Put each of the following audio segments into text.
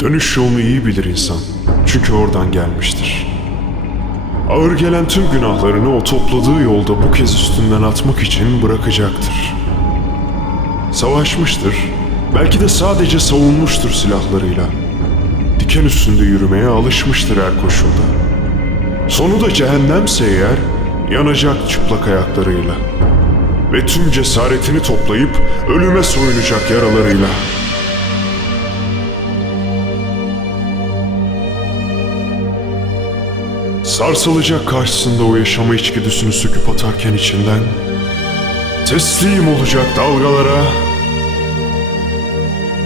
Dönüş yolunu iyi bilir insan. Çünkü oradan gelmiştir. Ağır gelen tüm günahlarını o topladığı yolda bu kez üstünden atmak için bırakacaktır. Savaşmıştır. Belki de sadece savunmuştur silahlarıyla. Diken üstünde yürümeye alışmıştır her koşulda. Sonu da cehennemse eğer yanacak çıplak ayaklarıyla. Ve tüm cesaretini toplayıp ölüme soyunacak yaralarıyla. Sarsılacak karşısında o yaşama içgüdüsünü söküp atarken içinden Teslim olacak dalgalara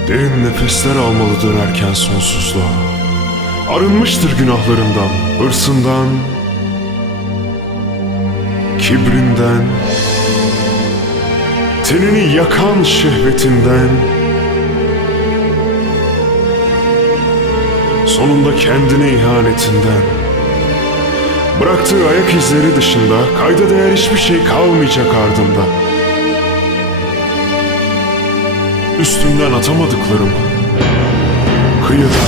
Derin nefesler almalı dönerken sonsuzluğa. Arınmıştır günahlarından, hırsından Kibrinden Tenini yakan şehvetinden. Sonunda kendine ihanetinden Bıraktığı ayak izleri dışında kayda değer hiçbir şey kalmayacak ardında. Üstümden atamadıklarım kıyıda